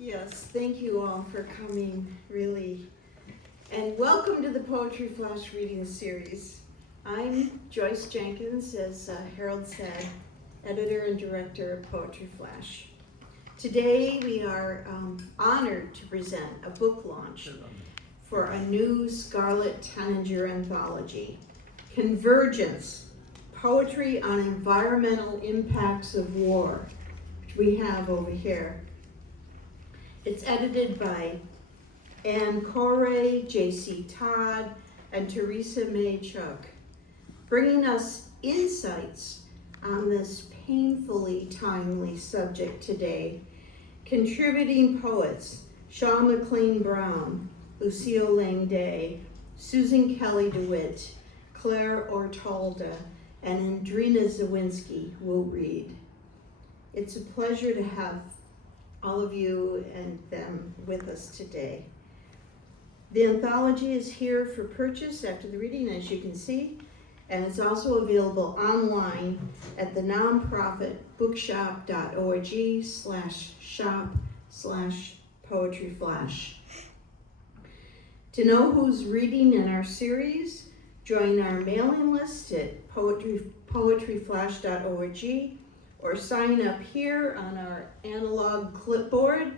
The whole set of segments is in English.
Yes, thank you all for coming, really. And welcome to the Poetry Flash reading series. I'm Joyce Jenkins, as Harold said, editor and director of Poetry Flash. Today we are honored to present a book launch for a new Scarlett Tenninger anthology, Convergence, Poetry on Environmental Impacts of War, which we have over here. It's edited by Anne Coray, J.C. Todd, and Teresa Mei Chuc, bringing us insights on this painfully timely subject today. Contributing poets, Mclain Brown, Lucille Lang, Susan Kelly-DeWitt, Claire Ortalda, and Andrena Zawinski will read. It's a pleasure to have all of you and them with us today. The anthology is here for purchase after the reading, as you can see, and it's also available online at the nonprofit bookshop.org/shop/poetryflash. To know who's reading in our series, join our mailing list at poetryflash.org or sign up here on our analog clipboard,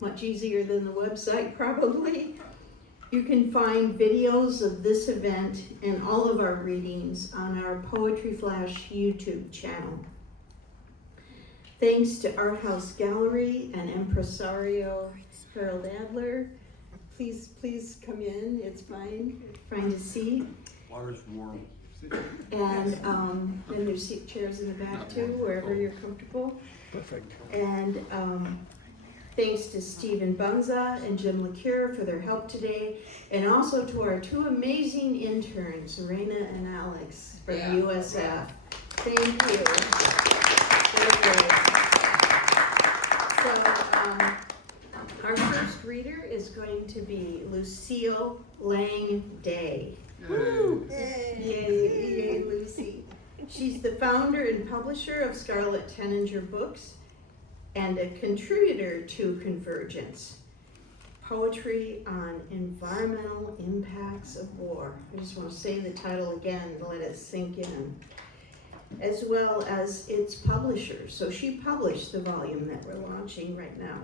much easier than the website probably. You can find videos of this event and all of our readings on our Poetry Flash YouTube channel. Thanks to Art House Gallery and impresario Harold Adler. Please come in, it's fine to see. Water's warm. And there's seat chairs in the back too, wherever you're comfortable. Perfect. And thanks to Stephen Bunza and Jim LeCure for their help today, and also to our two amazing interns, Raina and Alex from USF. Thank you. They're great. So our first reader is going to be Lucille Lang. Woo! Yay, Lucy. She's the founder and publisher of Scarlett Tenninger Books and a contributor to Convergence, Poetry on Environmental Impacts of War. I just want to say the title again and let it sink in, as well as its publisher. So she published the volume that we're launching right now.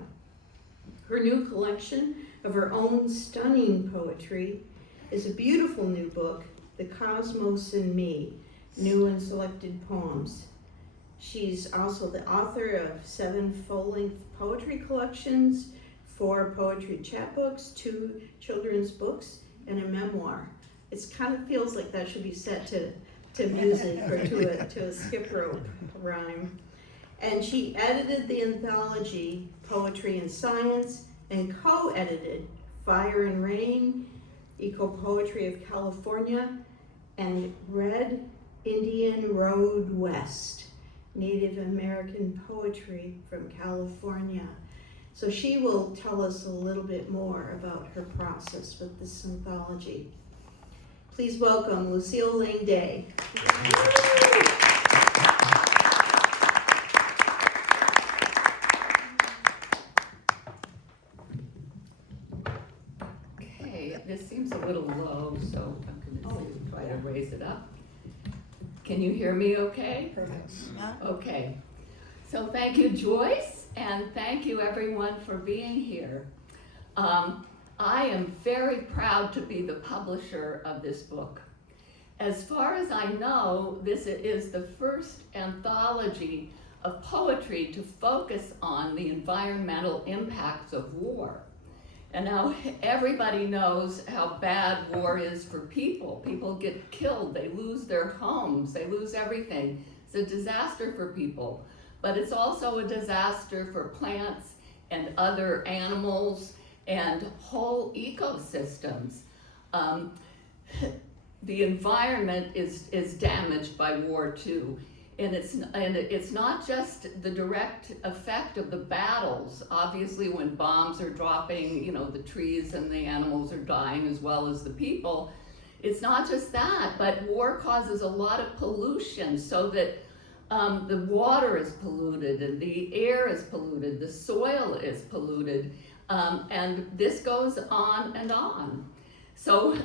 Her new collection of her own stunning poetry is a beautiful new book, The Cosmos and Me, New and Selected Poems. She's also the author of 7 full-length poetry collections, 4 poetry chapbooks, 2 children's books, and a memoir. It kind of feels like that should be set to music or to a skip rope rhyme. And she edited the anthology Poetry and Science and co-edited Fire and Rain, Eco-Poetry of California, and Red Indian Road West, Native American poetry from California. So she will tell us a little bit more about her process with this anthology. Please welcome Lucille Lang. This seems a little low, so I'm going to try to raise it up. Can you hear me okay? Perfect. Okay. So thank you, Joyce, and thank you everyone for being here. I am very proud to be the publisher of this book. As far as I know, this is the first anthology of poetry to focus on the environmental impacts of war. And now everybody knows how bad war is for people. People get killed, they lose their homes, they lose everything. It's a disaster for people, but it's also a disaster for plants and other animals and whole ecosystems. The environment is damaged by war too. And it's not just the direct effect of the battles. Obviously, when bombs are dropping, the trees and the animals are dying as well as the people. It's not just that, but war causes a lot of pollution so that the water is polluted, and the air is polluted, the soil is polluted, and this goes on and on. So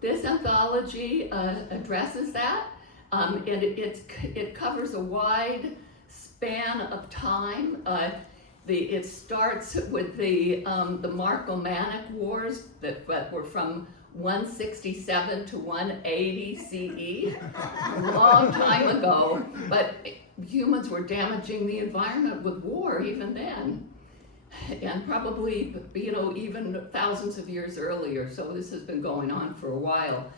this anthology addresses that. It covers a wide span of time. It starts with the Marcomannic Wars that were from 167 to 180 CE, a long time ago, but humans were damaging the environment with war even then, and probably, even thousands of years earlier, so this has been going on for a while.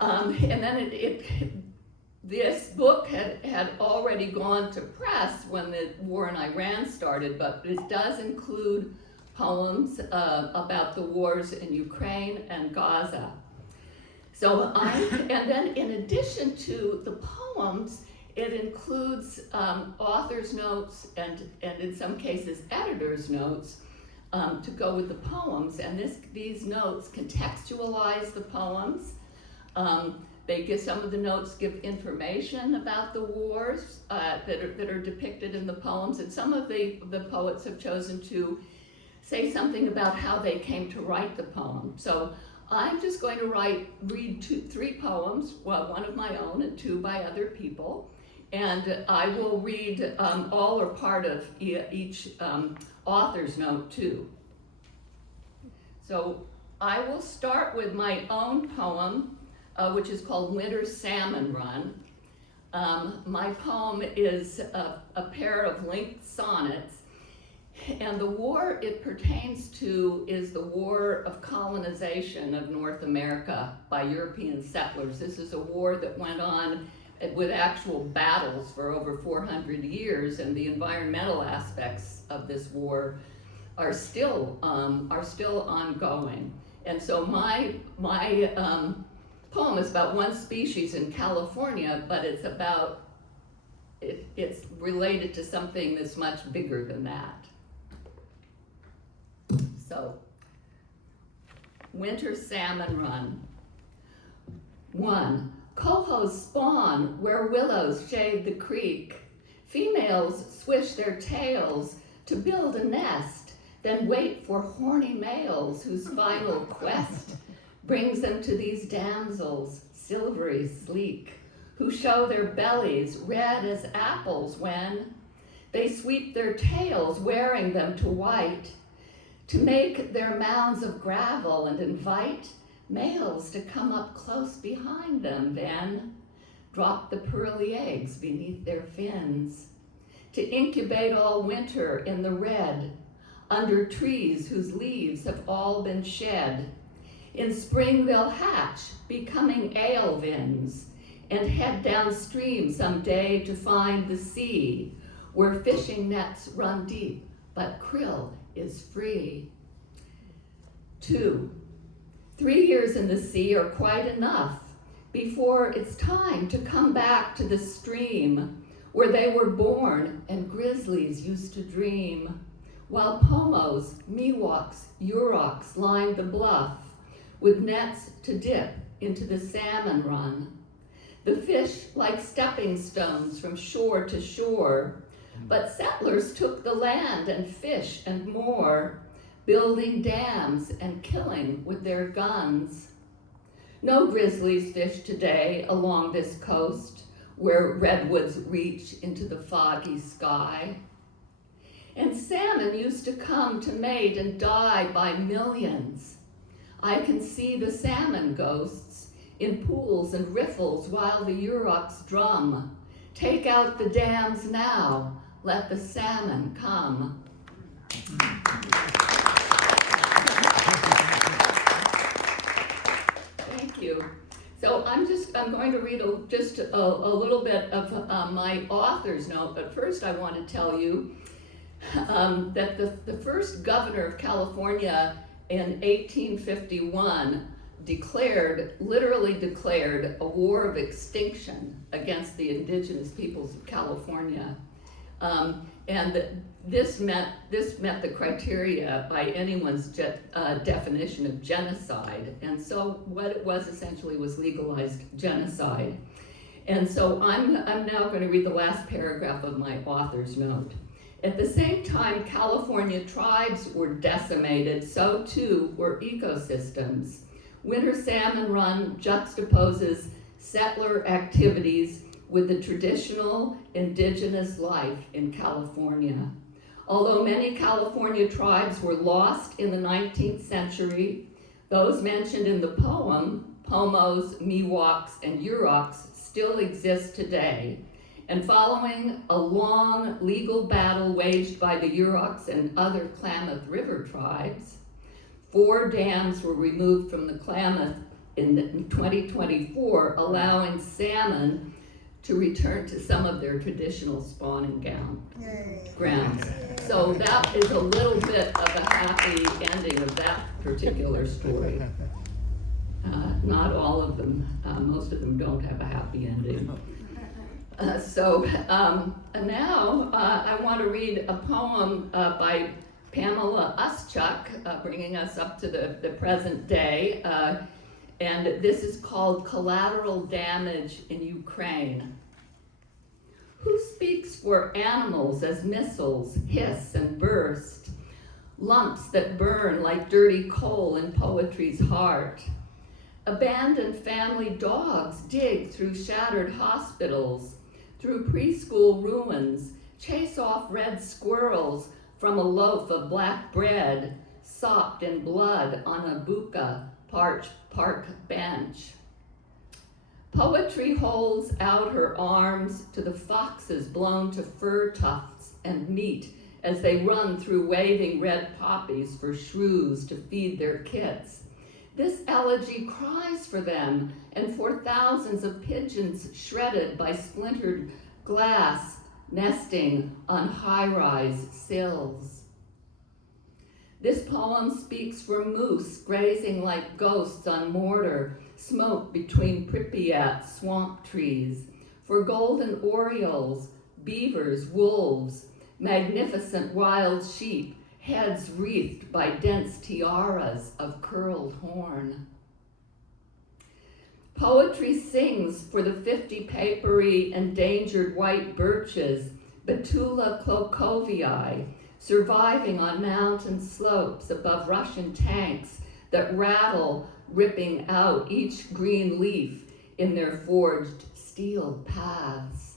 And then this book had already gone to press when the war in Iran started, but it does include poems about the wars in Ukraine and Gaza. So and then in addition to the poems, it includes author's notes and in some cases editor's notes to go with the poems. And these notes contextualize the poems. Some of the notes give information about the wars that are depicted in the poems, and some of the poets have chosen to say something about how they came to write the poem. So I'm just going to read three poems, one of my own and two by other people, and I will read all or part of each author's note too. So I will start with my own poem, which is called Winter's Salmon Run. My poem is a pair of linked sonnets, and the war it pertains to is the war of colonization of North America by European settlers. This is a war that went on with actual battles for over 400 years, and the environmental aspects of this war are still ongoing. And so my poem is about one species in California, but it's related to something that's much bigger than that. So, Winter Salmon Run. 1. Cohos spawn where willows shade the creek. Females swish their tails to build a nest, then wait for horny males whose final quest brings them to these damsels, silvery sleek, who show their bellies red as apples when they sweep their tails, wearing them to white, to make their mounds of gravel and invite males to come up close behind them, then drop the pearly eggs beneath their fins, to incubate all winter in the red, under trees whose leaves have all been shed. In spring they'll hatch, becoming alevins, and head downstream someday to find the sea, where fishing nets run deep, but krill is free. 2. 3 years in the sea are quite enough before it's time to come back to the stream where they were born and grizzlies used to dream, while pomos, miwoks, uroks lined the bluff with nets to dip into the salmon run. The fish like stepping stones from shore to shore, but settlers took the land and fish and more, building dams and killing with their guns. No grizzlies fish today along this coast where redwoods reach into the foggy sky. And salmon used to come to mate and die by millions. I can see the salmon ghosts in pools and riffles while the uroks drum. Take out the dams now, let the salmon come. Thank you. So I'm going to read just a little bit of my author's note, but first I want to tell you that the first governor of California in 1851 literally declared a war of extinction against the indigenous peoples of California. And this met the criteria by anyone's definition of genocide. And so what it was essentially was legalized genocide. And so I'm now going to read the last paragraph of my author's note. At the same time California tribes were decimated, so too were ecosystems. Winter Salmon Run juxtaposes settler activities with the traditional indigenous life in California. Although many California tribes were lost in the 19th century, those mentioned in the poem, Pomos, Miwoks, and Yuroks, still exist today. And following a long legal battle waged by the Yuroks and other Klamath River tribes, 4 dams were removed from the Klamath in 2024, allowing salmon to return to some of their traditional spawning grounds. So that is a little bit of a happy ending of that particular story. Not all of them, most of them don't have a happy ending. Now I want to read a poem by Pamela Uschuk, bringing us up to the present day. And this is called Collateral Damage in Ukraine. Who speaks for animals as missiles hiss and burst, lumps that burn like dirty coal in poetry's heart? Abandoned family dogs dig through shattered hospitals, through preschool ruins, chase off red squirrels from a loaf of black bread, sopped in blood on a buka park bench. Poetry holds out her arms to the foxes blown to fur tufts and meat as they run through waving red poppies for shrews to feed their kits. This elegy cries for them and for thousands of pigeons shredded by splintered glass nesting on high-rise sills. This poem speaks for moose grazing like ghosts on mortar, smoke between Pripyat swamp trees, for golden orioles, beavers, wolves, magnificent wild sheep, heads wreathed by dense tiaras of curled horn. Poetry sings for the 50 papery endangered white birches, Betula clocoviae, surviving on mountain slopes above Russian tanks that rattle, ripping out each green leaf in their forged steel paths.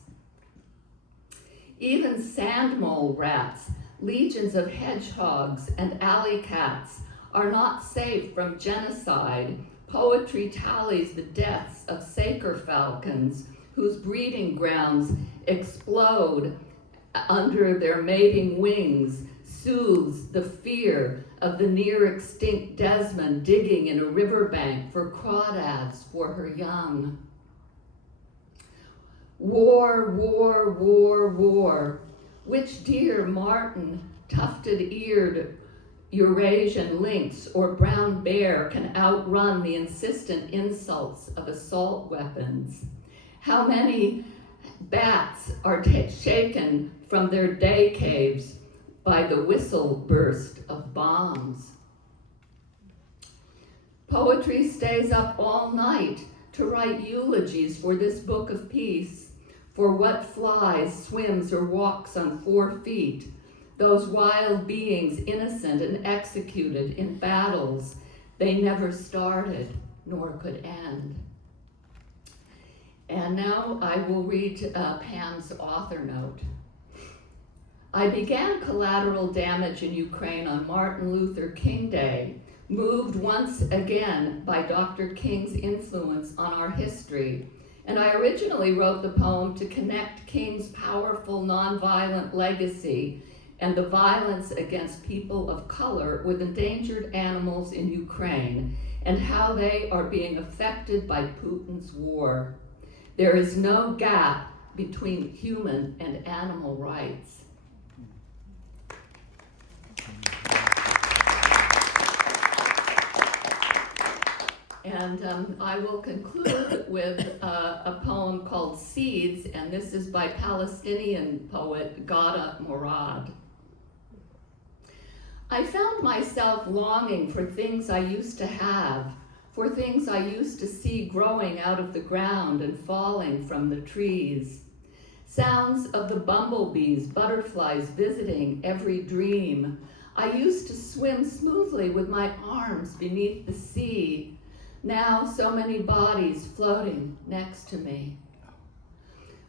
Even sand mole rats, legions of hedgehogs and alley cats are not safe from genocide. Poetry tallies the deaths of saker falcons whose breeding grounds explode under their mating wings, soothes the fear of the near-extinct Desmond digging in a riverbank for crawdads for her young. War, war, war, war. Which deer, marten, tufted-eared Eurasian lynx, or brown bear can outrun the insistent insults of assault weapons? How many bats are shaken from their day caves by the whistle burst of bombs? Poetry stays up all night to write eulogies for this book of peace, for what flies, swims, or walks on 4 feet, those wild beings innocent and executed in battles they never started nor could end. And now I will read Pam's author note. I began Collateral Damage in Ukraine on Martin Luther King Day, moved once again by Dr. King's influence on our history. And I originally wrote the poem to connect King's powerful nonviolent legacy and the violence against people of color with endangered animals in Ukraine and how they are being affected by Putin's war. There is no gap between human and animal rights. And I will conclude with a poem called Seeds, and this is by Palestinian poet Ghada Morad. I found myself longing for things I used to have, for things I used to see growing out of the ground and falling from the trees. Sounds of the bumblebees, butterflies visiting every dream. I used to swim smoothly with my arms beneath the sea. Now so many bodies floating next to me.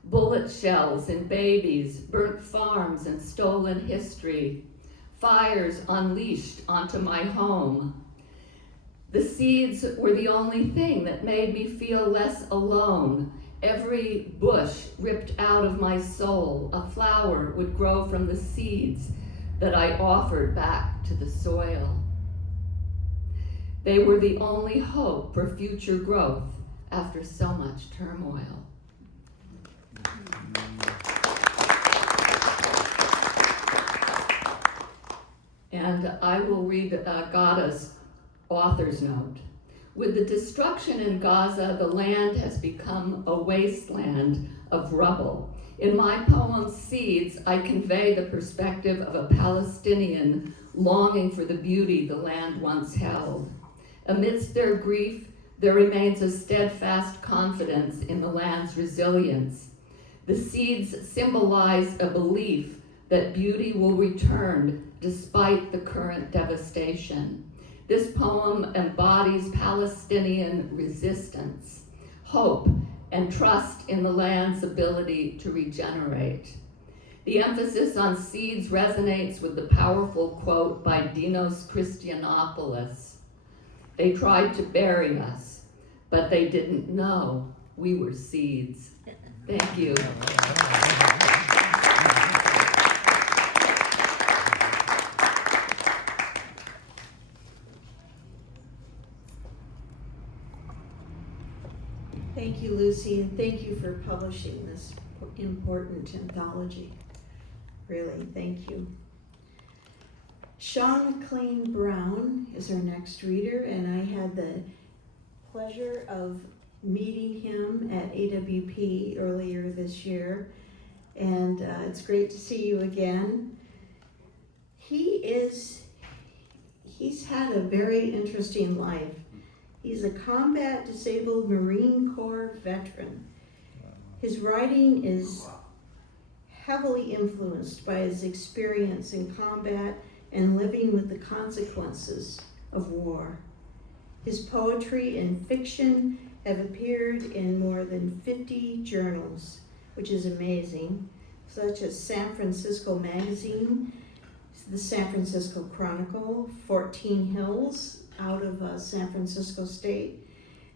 Bullet shells and babies, burnt farms and stolen history. Fires unleashed onto my home. The seeds were the only thing that made me feel less alone. Every bush ripped out of my soul, a flower would grow from the seeds that I offered back to the soil. They were the only hope for future growth after so much turmoil. And I will read Gada's author's note. With the destruction in Gaza, the land has become a wasteland of rubble. In my poem, Seeds, I convey the perspective of a Palestinian longing for the beauty the land once held. Amidst their grief, there remains a steadfast confidence in the land's resilience. The seeds symbolize a belief that beauty will return despite the current devastation. This poem embodies Palestinian resistance, hope, and trust in the land's ability to regenerate. The emphasis on seeds resonates with the powerful quote by Dinos Christianopoulos. They tried to bury us, but they didn't know we were seeds. Thank you. Thank you, Lucy, and thank you for publishing this important anthology. Really, thank you. Sean Mclain Brown is our next reader, and I had the pleasure of meeting him at AWP earlier this year, and it's great to see you again. He's had a very interesting life. He's a combat disabled Marine Corps veteran. His writing is heavily influenced by his experience in combat and living with the consequences of war. His poetry and fiction have appeared in more than 50 journals, which is amazing, such as San Francisco Magazine, the San Francisco Chronicle, 14 Hills, out of San Francisco State,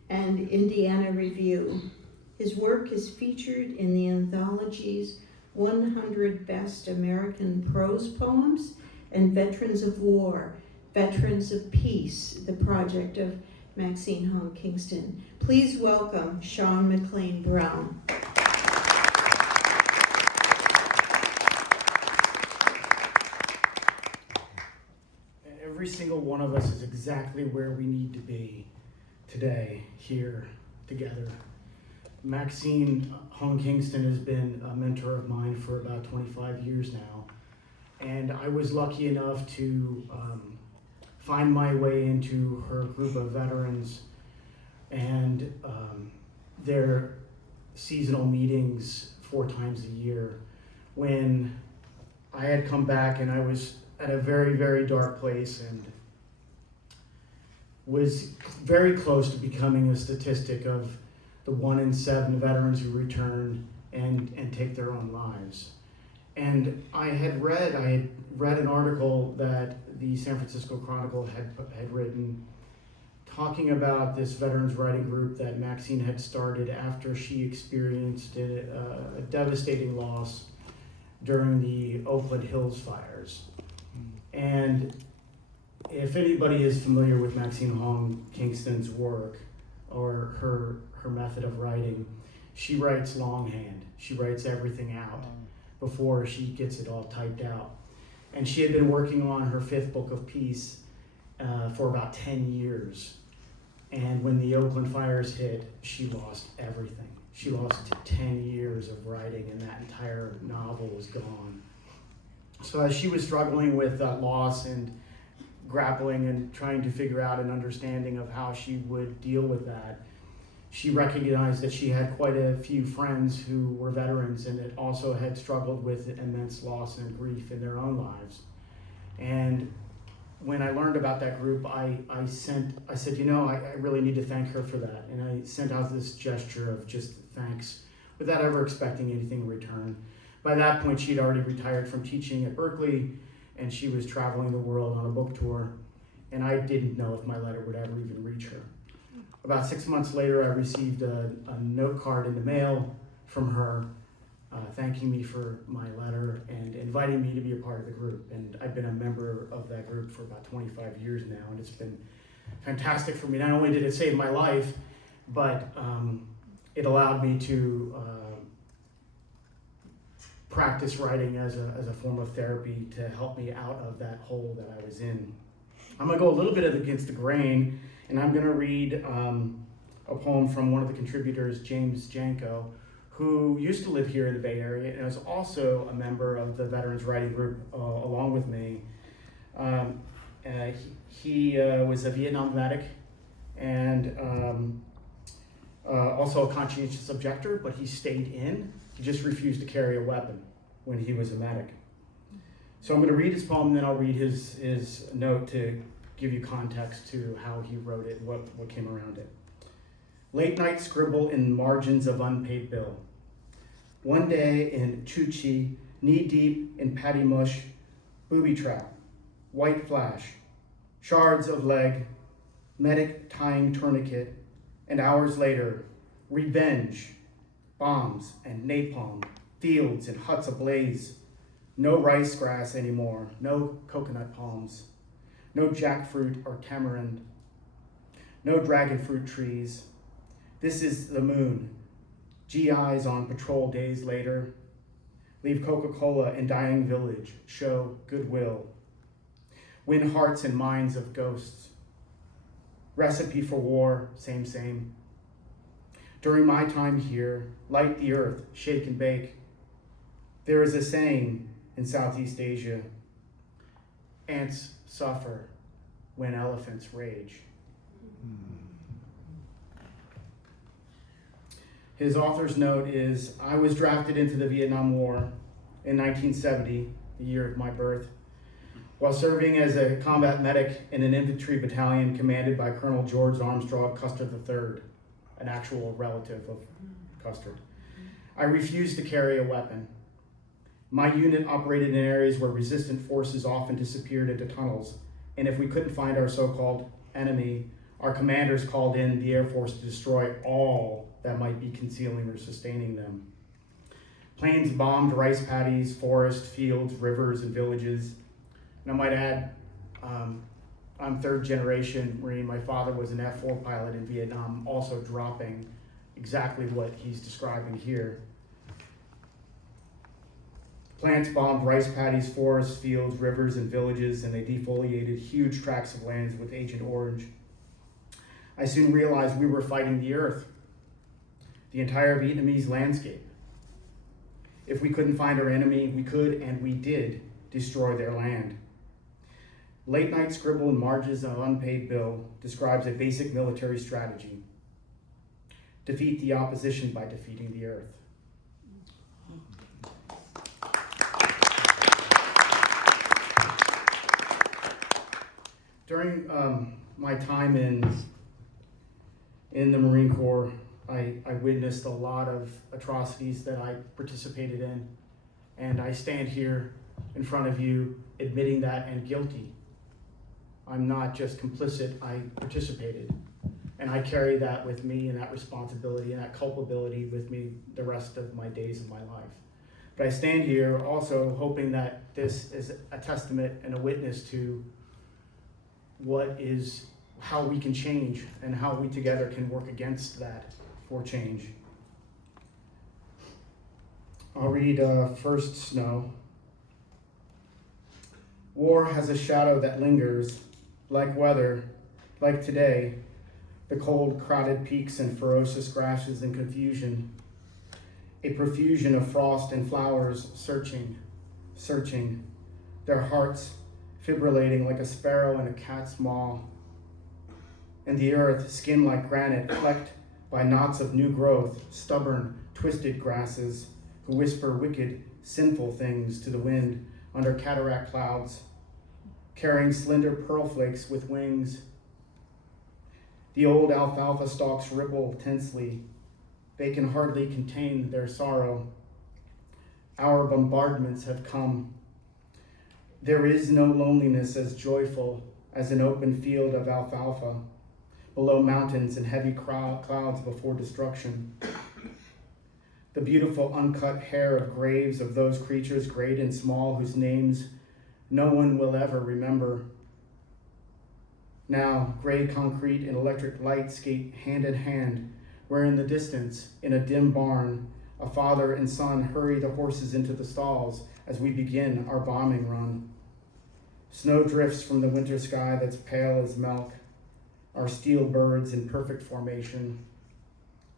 and Indiana Review. His work is featured in the anthologies 100 Best American Prose Poems and Veterans of War, Veterans of Peace, the project of Maxine Hong Kingston. Please welcome Sean Mclain Brown. Every single one of us is exactly where we need to be today, here, together. Maxine Hong Kingston has been a mentor of mine for about 25 years now, and I was lucky enough to find my way into her group of veterans and their seasonal meetings 4 times a year. When I had come back and I was at a very, very dark place and was very close to becoming a statistic of the 1 in 7 veterans who return and take their own lives. And I had read an article that the San Francisco Chronicle had written talking about this veterans writing group that Maxine had started after she experienced a devastating loss during the Oakland Hills fires. And if anybody is familiar with Maxine Hong Kingston's work or her method of writing, she writes longhand. She writes everything out before she gets it all typed out. And she had been working on her 5th book of peace for about 10 years. And when the Oakland fires hit, she lost everything. She lost 10 years of writing, and that entire novel was gone. So as she was struggling with that loss and grappling and trying to figure out an understanding of how she would deal with that, she recognized that she had quite a few friends who were veterans and that also had struggled with immense loss and grief in their own lives. And when I learned about that group, I said, I really need to thank her for that. And I sent out this gesture of just thanks without ever expecting anything in return. By that point, she'd already retired from teaching at Berkeley, and she was traveling the world on a book tour. And I didn't know if my letter would ever even reach her. About 6 months later, I received a note card in the mail from her thanking me for my letter and inviting me to be a part of the group. And I've been a member of that group for about 25 years now, and it's been fantastic for me. Not only did it save my life, but it allowed me to practice writing as a form of therapy to help me out of that hole that I was in. I'm gonna go a little bit against the grain, and I'm gonna read a poem from one of the contributors, James Janko, who used to live here in the Bay Area and was also a member of the Veterans Writing Group along with me. He was a Vietnam medic and also a conscientious objector, but he stayed in. He just refused to carry a weapon when he was a medic. So I'm going to read his poem, and then I'll read his note to give you context to how he wrote it and what came around it. Late night scribble in margins of unpaid bill. One day in Chuchi, knee deep in patty mush, booby trap, white flash, shards of leg, medic tying tourniquet, and hours later, revenge, bombs and napalm, fields and huts ablaze, no rice grass anymore, no coconut palms, no jackfruit or tamarind, no dragon fruit trees. This is the moon. GIs on patrol days later. Leave Coca-Cola in dying village. Show goodwill. Win hearts and minds of ghosts. Recipe for war, same, same. During my time here, light the earth, shake and bake. There is a saying in Southeast Asia, ants suffer when elephants rage. His author's note is, I was drafted into the Vietnam War in 1970, the year of my birth, while serving as a combat medic in an infantry battalion commanded by Colonel George Armstrong Custer III, an actual relative of Custer. I refused to carry a weapon. My unit operated in areas where resistant forces often disappeared into tunnels, and if we couldn't find our so-called enemy, our commanders called in the Air Force to destroy all that might be concealing or sustaining them. Planes bombed rice paddies, forests, fields, rivers, and villages. And I might add, I'm third generation Marine. My father was an F-4 pilot in Vietnam, also dropping exactly what he's describing here. Plants bombed rice paddies, forests, fields, rivers, and villages, and they defoliated huge tracts of lands with Agent Orange. I soon realized we were fighting the earth, the entire Vietnamese landscape. If we couldn't find our enemy, we could, and we did, destroy their land. Late night scribble in margins of unpaid bill describes a basic military strategy. Defeat the opposition by defeating the earth. During my time in the Marine Corps, I witnessed a lot of atrocities that I participated in, and I stand here in front of you admitting that and guilty. I'm not just complicit, I participated. And I carry that with me and that responsibility and that culpability with me the rest of my days of my life. But I stand here also hoping that this is a testament and a witness to how we can change and how we together can work against that for change. I'll read first Snow. War has a shadow that lingers, like weather, like today, the cold, crowded peaks and ferocious grasses and confusion, a profusion of frost and flowers searching, their hearts fibrillating like a sparrow in a cat's maw. And the earth, skin like granite, flecked by knots of new growth, stubborn, twisted grasses, who whisper wicked, sinful things to the wind under cataract clouds, carrying slender pearl flakes with wings. The old alfalfa stalks ripple tensely. They can hardly contain their sorrow. Our bombardments have come. There is no loneliness as joyful as an open field of alfalfa, below mountains and heavy clouds before destruction. The beautiful uncut hair of graves of those creatures, great and small, whose names no one will ever remember. Now, gray concrete and electric light skate hand in hand, where in the distance, in a dim barn, a father and son hurry the horses into the stalls as we begin our bombing run. Snow drifts from the winter sky that's pale as milk. Our steel birds in perfect formation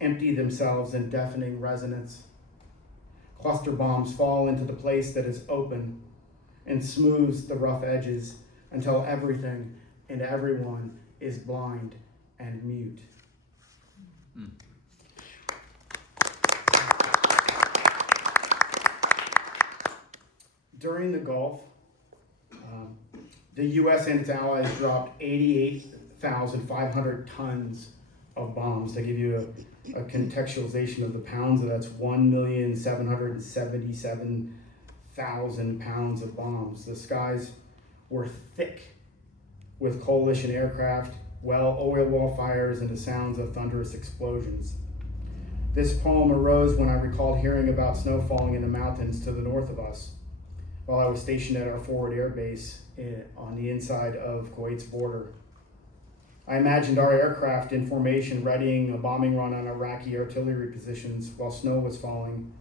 empty themselves in deafening resonance. Cluster bombs fall into the place that is open and smooths the rough edges until everything and everyone is blind and mute. During the Gulf, the U.S. and its allies dropped 88,500 tons of bombs. To give you a contextualization of the pounds, that's 1,777,000 pounds of bombs. The skies were thick with coalition aircraft, oil well fires, and the sounds of thunderous explosions. This poem arose when I recalled hearing about snow falling in the mountains to the north of us while I was stationed at our forward air base on the inside of Kuwait's border. I imagined our aircraft in formation readying a bombing run on Iraqi artillery positions while snow was falling,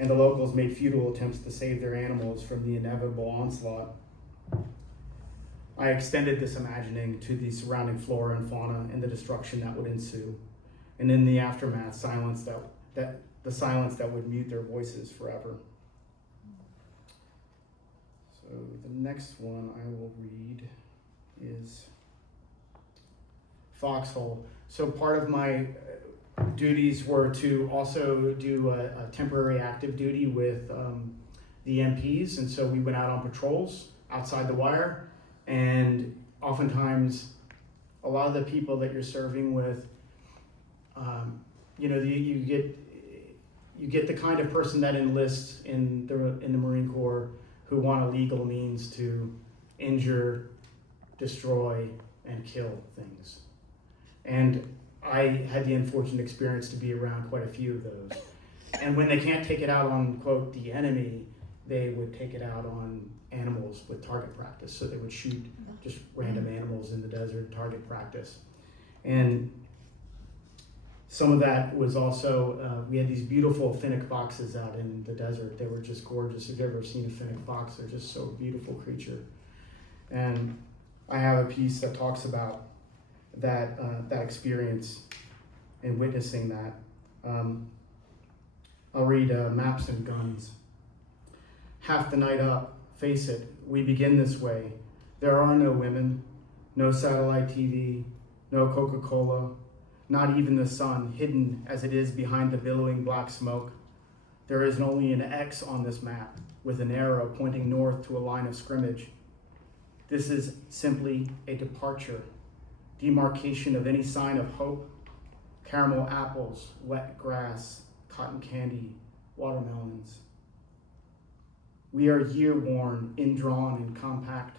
and the locals made futile attempts to save their animals from the inevitable onslaught. I extended this imagining to the surrounding flora and fauna and the destruction that would ensue, and in the aftermath, the silence that would mute their voices forever. So the next one I will read is Foxhole. So part of my duties were to also do a temporary active duty with the MPs, and so we went out on patrols outside the wire, and oftentimes a lot of the people that you're serving with, you get the kind of person that enlists in the Marine Corps who want a legal means to injure, destroy, and kill things. And I had the unfortunate experience to be around quite a few of those. And when they can't take it out on, quote, the enemy, they would take it out on animals with target practice. So they would shoot just random animals in the desert, target practice. And some of that was also, we had these beautiful finnick foxes out in the desert. They were just gorgeous. If you've ever seen a finnick fox, they're just so beautiful creature. And I have a piece that talks about that experience and witnessing that. I'll read Maps and Guns. Half the night up, face it, we begin this way. There are no women, no satellite TV, no Coca-Cola, not even the sun, hidden as it is behind the billowing black smoke. There is only an X on this map, with an arrow pointing north to a line of scrimmage. This is simply a departure, demarcation of any sign of hope, caramel apples, wet grass, cotton candy, watermelons. We are year-worn, indrawn, and compact.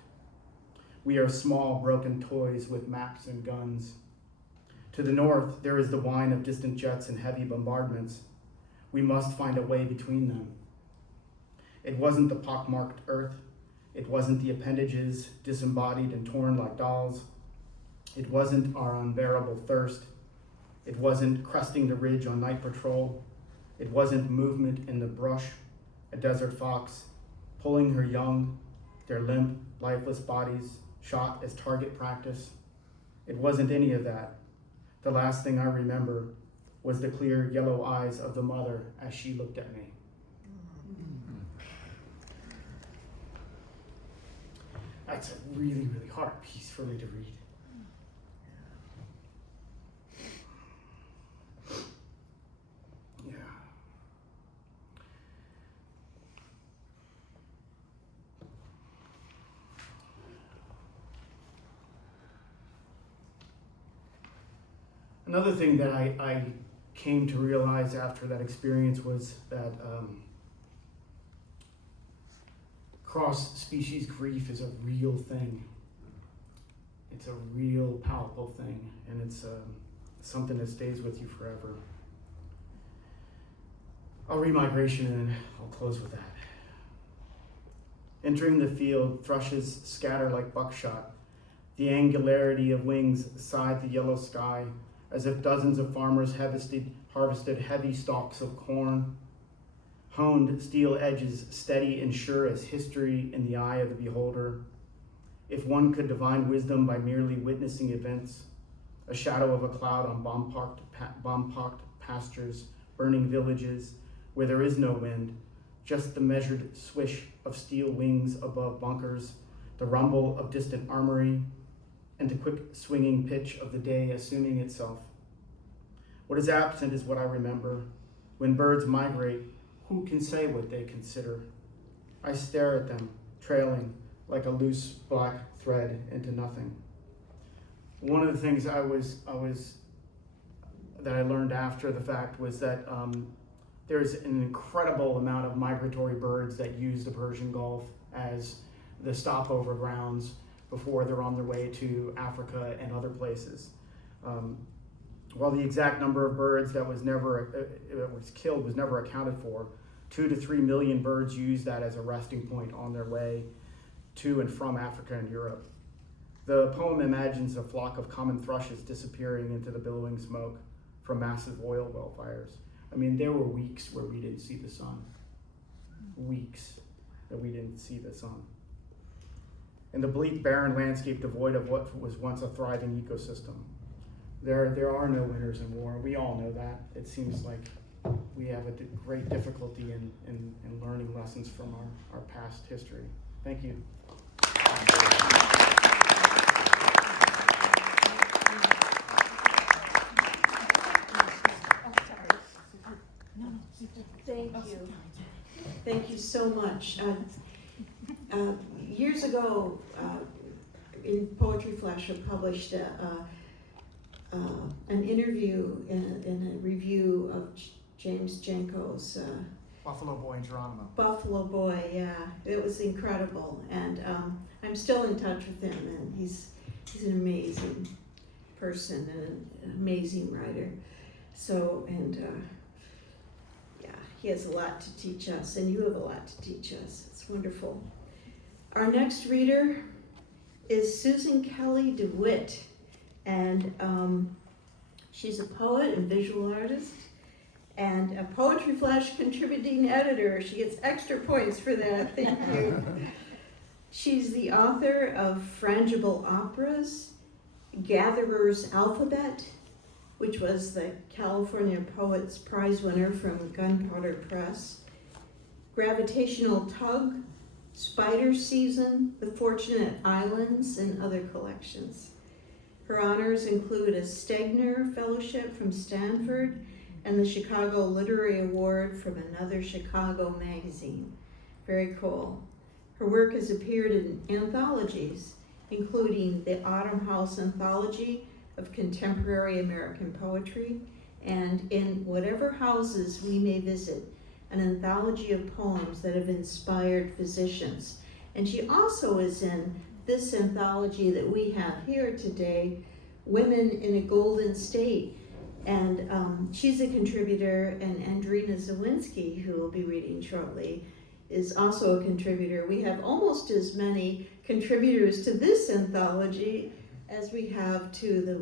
We are small, broken toys with maps and guns. To the north, there is the whine of distant jets and heavy bombardments. We must find a way between them. It wasn't the pockmarked earth. It wasn't the appendages, disembodied and torn like dolls. It wasn't our unbearable thirst. It wasn't cresting the ridge on night patrol. It wasn't movement in the brush, a desert fox, pulling her young, their limp, lifeless bodies, shot as target practice. It wasn't any of that. The last thing I remember was the clear yellow eyes of the mother as she looked at me. that's a really, really hard piece for me to read. Yeah. Another thing that I came to realize after that experience was that cross-species grief is a real thing. It's a real palpable thing, and it's something that stays with you forever. I'll read migration and I'll close with that. Entering the field, thrushes scatter like buckshot. The angularity of wings side the yellow sky, as if dozens of farmers harvested heavy stalks of corn. Honed steel edges, steady and sure as history in the eye of the beholder. If one could divine wisdom by merely witnessing events, a shadow of a cloud on bomb-pocked pastures, burning villages where there is no wind, just the measured swish of steel wings above bunkers, the rumble of distant armory, and the quick swinging pitch of the day assuming itself. What is absent is what I remember. When birds migrate, who can say what they consider? I stare at them, trailing like a loose black thread into nothing. One of the things that I learned after the fact was that there's an incredible amount of migratory birds that use the Persian Gulf as the stopover grounds before they're on their way to Africa and other places. While the exact number of birds that was killed was never accounted for, 2 to 3 million birds use that as a resting point on their way to and from Africa and Europe. The poem imagines a flock of common thrushes disappearing into the billowing smoke from massive oil well fires. I mean, there were weeks where we didn't see the sun. Weeks that we didn't see the sun. In the bleak, barren landscape devoid of what was once a thriving ecosystem. There are no winners in war. We all know that. It seems like we have a great difficulty in learning lessons from our past history. Thank you. Thank you. Thank you so much. Years ago, in Poetry Flash, I published an interview in a review of James Janko's Buffalo Boy in Geronimo. Buffalo Boy, yeah. It was incredible. And I'm still in touch with him, and he's an amazing person and an amazing writer. So, and yeah, he has a lot to teach us, and you have a lot to teach us. It's wonderful. Our next reader is Susan Kelly-DeWitt, and she's a poet and visual artist, and a Poetry Flash contributing editor. She gets extra points for that. Thank you. She's the author of Frangible Operas, Gatherer's Alphabet, which was the California Poets Prize winner from Gunpowder Press, Gravitational Tug, Spider Season, The Fortunate Islands, and other collections. Her honors include a Stegner Fellowship from Stanford and the Chicago Literary Award from another Chicago magazine. Very cool. Her work has appeared in anthologies, including the Autumn House Anthology of Contemporary American Poetry, and in Whatever Houses We May Visit, an anthology of poems that have inspired physicians. And she also is in this anthology that we have here today, Women in a Golden State. And she's a contributor, and Andrena Zawinski, who will be reading shortly, is also a contributor. We have almost as many contributors to this anthology as we have to the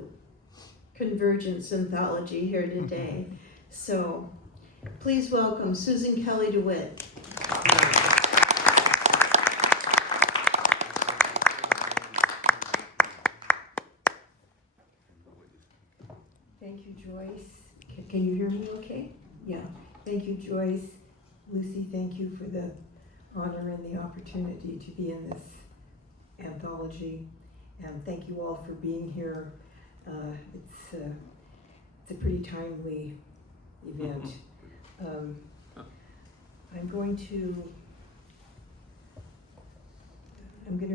Convergence anthology here today. So please welcome Susan Kelly-DeWitt. Thank you, Joyce. Can you hear me okay? Yeah. Thank you, Joyce. Lucy, thank you for the honor and the opportunity to be in this Anthology, and thank you all for being here. It's a pretty timely event. I'm going to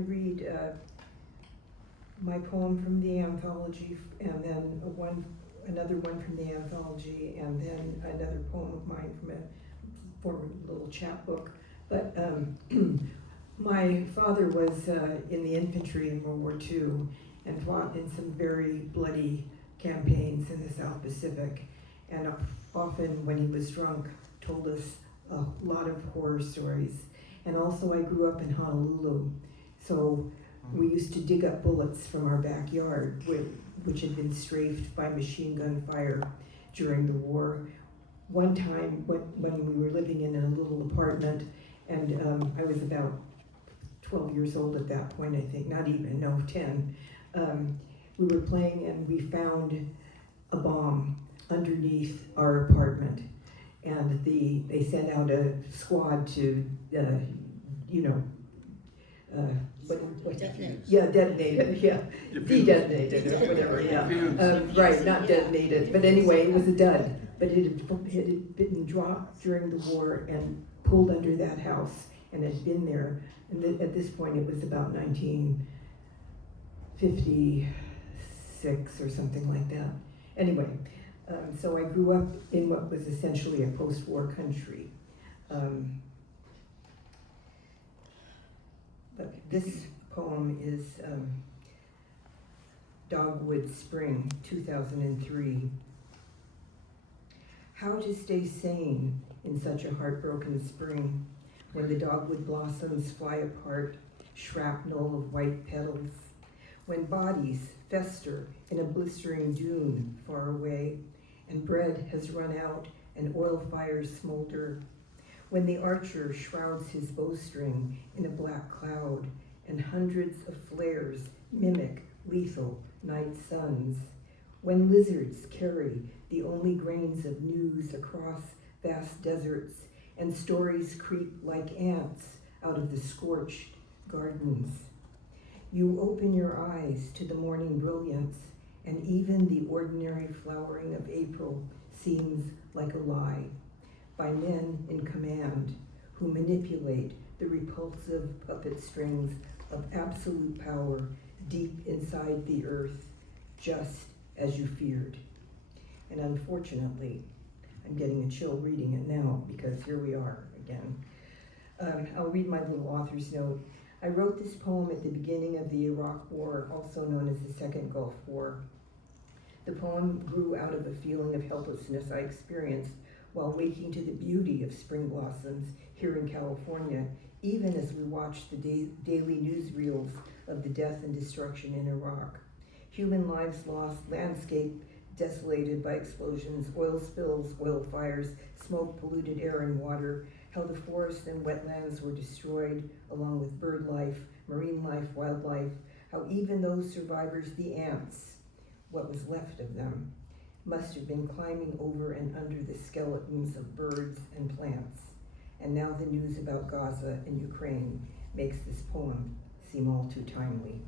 read my poem from the anthology, and then another one from the anthology, and then another poem of mine from a former little chapbook. But my father was in the infantry in World War II and fought in some very bloody campaigns in the South Pacific, and often when he was drunk told us a lot of horror stories. And also I grew up in Honolulu, so we used to dig up bullets from our backyard, which had been strafed by machine gun fire during the war. One time when we were living in a little apartment, and I was about 12 years old at that point, I think, 10. We were playing and we found a bomb underneath our apartment. And they sent out a squad to, Detonate. Yeah, detonate it, yeah. De-detonate it, or whatever, yeah. Right, not detonate it, but anyway, it was a dud. But it had been dropped during the war and pulled under that house, and had been there. And at this point, it was about 1956 or something like that. Anyway, so I grew up in what was essentially a post-war country. But this poem is Dogwood Spring, 2003. How to stay sane in such a heartbroken spring, when the dogwood blossoms fly apart, shrapnel of white petals, when bodies fester in a blistering dune far away, and bread has run out and oil fires smolder, when the archer shrouds his bowstring in a black cloud, and hundreds of flares mimic lethal night suns, when lizards carry the only grains of news across vast deserts, and stories creep like ants out of the scorched gardens. You open your eyes to the morning brilliance, and even the ordinary flowering of April seems like a lie, by men in command who manipulate the repulsive puppet strings of absolute power deep inside the earth, just as you feared. And unfortunately, I'm getting a chill reading it now, because here we are again. I'll read my little author's note. I wrote this poem at the beginning of the Iraq War, also known as the Second Gulf War. The poem grew out of a feeling of helplessness I experienced while waking to the beauty of spring blossoms here in California, even as we watched the daily newsreels of the death and destruction in Iraq. Human lives lost, landscape desolated by explosions, oil spills, oil fires, smoke, polluted air and water, how the forests and wetlands were destroyed, along with bird life, marine life, wildlife, how even those survivors, the ants, what was left of them, must have been climbing over and under the skeletons of birds and plants. And now the news about Gaza and Ukraine makes this poem seem all too timely.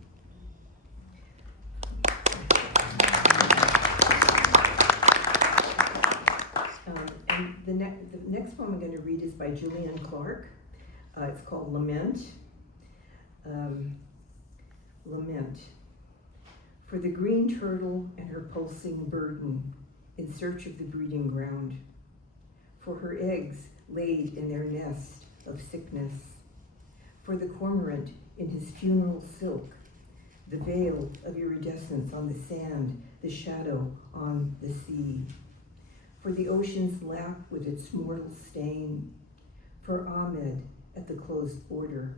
And the next poem I'm going to read is by Gillian Clarke. It's called Lament. Lament. For the green turtle and her pulsing burden in search of the breeding ground. For her eggs laid in their nest of sickness. For the cormorant in his funeral silk, the veil of iridescence on the sand, the shadow on the sea. For the ocean's lap with its mortal stain, for Ahmed at the closed border,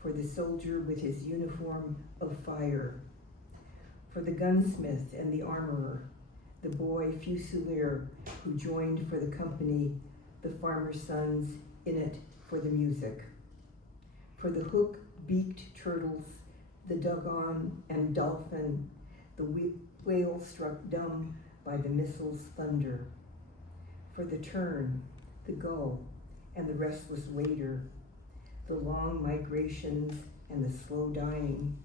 for the soldier with his uniform of fire, for the gunsmith and the armorer, the boy fusilier who joined for the company, the farmer's sons in it for the music, for the hook-beaked turtles, the dugong and dolphin, the whale struck dumb by the missile's thunder, for the tern, the gull, and the restless wader, the long migrations and the slow dying,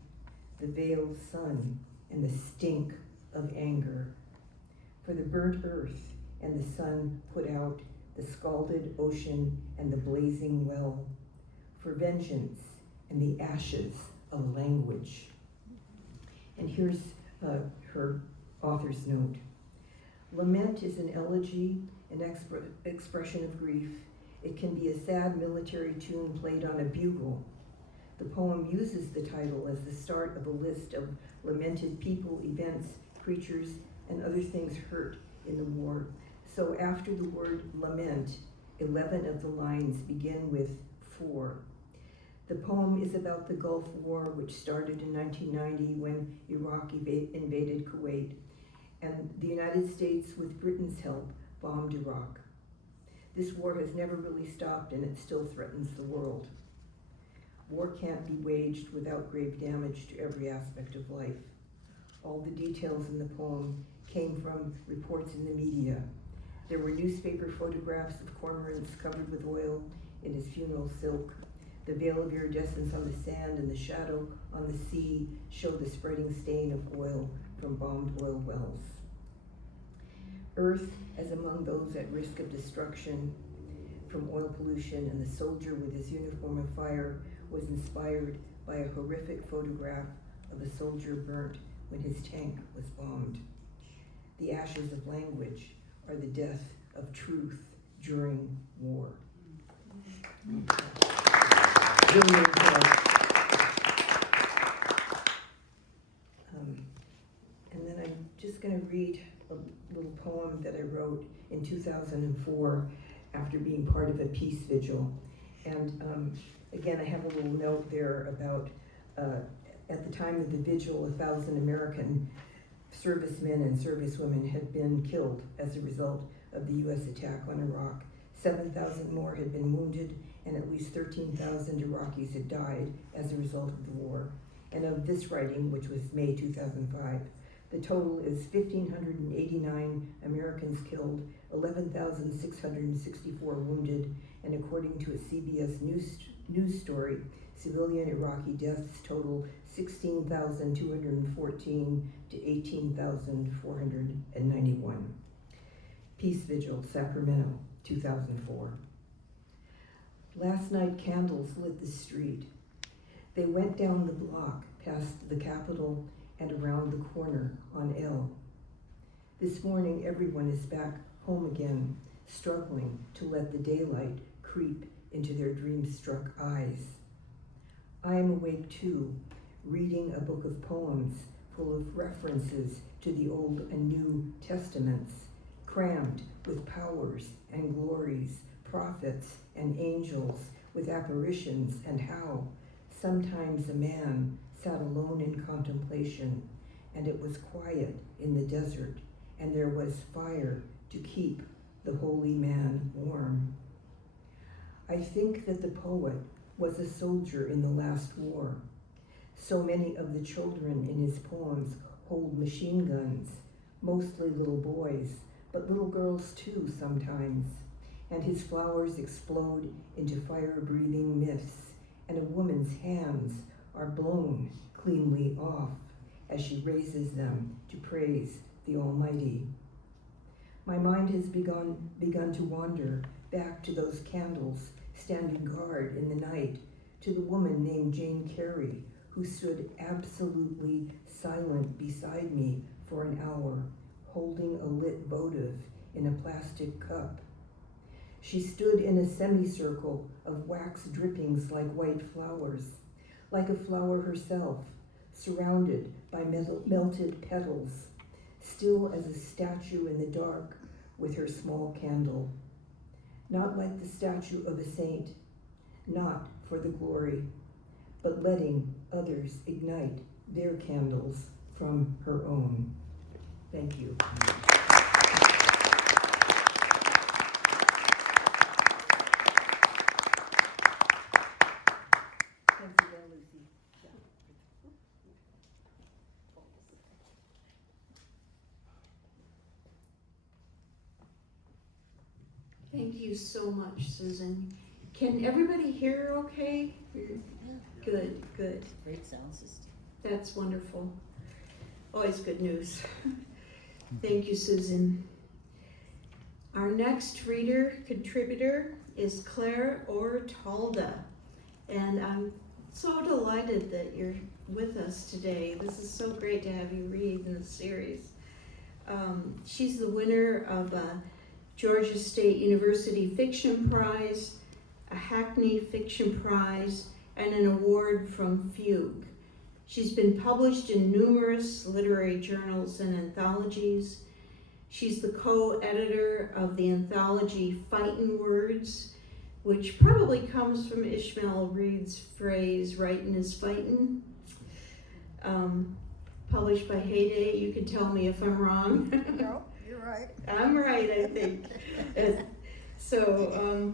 the veiled sun and the stink of anger. For the burnt earth and the sun put out, the scalded ocean and the blazing well. For vengeance and the ashes of language. And here's her author's note. Lament is an elegy, an expression of grief. It can be a sad military tune played on a bugle. The poem uses the title as the start of a list of lamented people, events, creatures, and other things hurt in the war. So after the word lament, 11 of the lines begin with for. The poem is about the Gulf War, which started in 1990 when Iraq invaded Kuwait, and the United States, with Britain's help, bombed Iraq. This war has never really stopped, and it still threatens the world. War can't be waged without grave damage to every aspect of life. All the details in the poem came from reports in the media. There were newspaper photographs of cormorants covered with oil in his funeral silk. The veil of iridescence on the sand and the shadow on the sea showed the spreading stain of oil from bombed oil wells. Earth, as among those at risk of destruction from oil pollution, and the soldier with his uniform of fire, was inspired by a horrific photograph of a soldier burnt when his tank was bombed. The ashes of language are the death of truth during war. Gillian Clarke. And then I'm just going to read a little poem that I wrote in 2004 after being part of a peace vigil. And again, I have a little note there about at the time of the vigil, 1,000 American servicemen and servicewomen had been killed as a result of the U.S. attack on Iraq. 7,000 more had been wounded, and at least 13,000 Iraqis had died as a result of the war. And of this writing, which was May 2005, the total is 1,589 Americans killed, 11,664 wounded, and according to a CBS news story, civilian Iraqi deaths total 16,214 to 18,491. Peace Vigil, Sacramento, 2004. Last night candles lit the street. They went down the block past the Capitol and around the corner on L. This morning everyone is back home again, struggling to let the daylight creep into their dream-struck eyes. I am awake too, reading a book of poems full of references to the Old and New Testaments, crammed with powers and glories, prophets and angels, with apparitions, and how sometimes a man sat alone in contemplation, and it was quiet in the desert, and there was fire to keep the holy man warm. I think that the poet was a soldier in the last war. So many of the children in his poems hold machine guns, mostly little boys, but little girls too sometimes. And his flowers explode into fire-breathing myths, and a woman's hands are blown cleanly off as she raises them to praise the Almighty. My mind has begun to wander back to those candles standing guard in the night, to the woman named Jane Carey, who stood absolutely silent beside me for an hour, holding a lit votive in a plastic cup. She stood in a semicircle of wax drippings like white flowers, like a flower herself, surrounded by melted petals, still as a statue in the dark with her small candle. Not like the statue of a saint, not for the glory, but letting others ignite their candles from her own. Thank you. Thanks again, Lucy. Thank you so much, Susan. Can everybody hear okay? Good, good. Great sound system. That's wonderful. Always good news. Thank you, Susan. Our next contributor is Claire Ortalda. And I'm so delighted that you're with us today. This is so great to have you read in the series. She's the winner of a Georgia State University Fiction Prize, a Hackney Fiction Prize, and an award from Fugue. She's been published in numerous literary journals and anthologies. She's the co-editor of the anthology Fightin' Words, which probably comes from Ishmael Reed's phrase, writin' is fightin'. Published by Heyday. You can tell me if I'm wrong. No, you're right. I'm right, I think. So,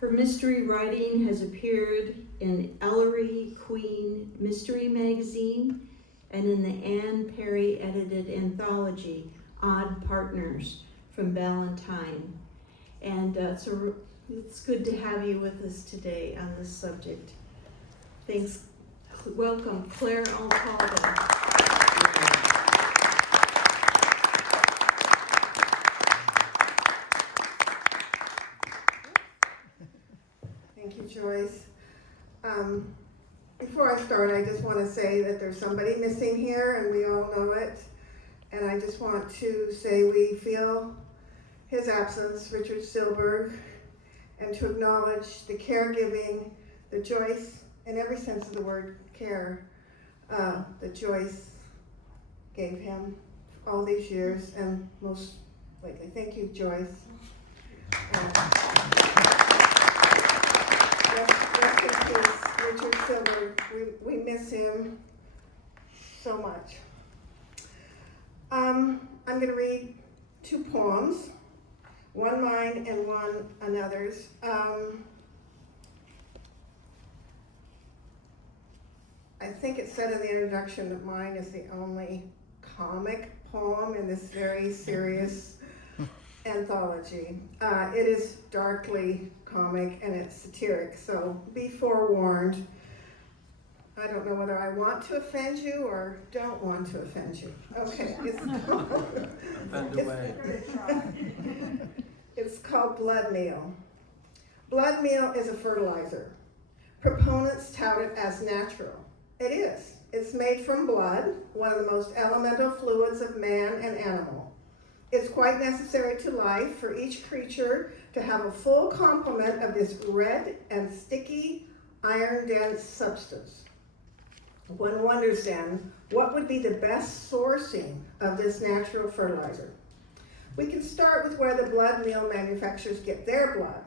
her mystery writing has appeared in Ellery Queen Mystery Magazine and in the Anne Perry edited anthology, Odd Partners from Ballantine. And so it's good to have you with us today on this subject. Thanks. Welcome, Claire Ortalda. Thank you, Joyce. Before I start, I just want to say that there's somebody missing here, and we all know it. And I just want to say we feel his absence, Richard Silberg, and to acknowledge the caregiving that Joyce, in every sense of the word care, that Joyce gave him all these years, and most lately. Thank you, Joyce. Rest in peace, Richard Silberg. We miss him so much. I'm going to read two poems, one mine and one another's. I think it said in the introduction that mine is the only comic poem in this very serious anthology. It is darkly comic and it's satiric, so be forewarned. I don't know whether I want to offend you or don't want to offend you. Okay, it's called Blood Meal. Blood meal is a fertilizer. Proponents tout it as natural. It is. It's made from blood, one of the most elemental fluids of man and animal. It's quite necessary to life for each creature to have a full complement of this red and sticky, iron-dense substance. One wonders then, what would be the best sourcing of this natural fertilizer? We can start with where the blood meal manufacturers get their blood.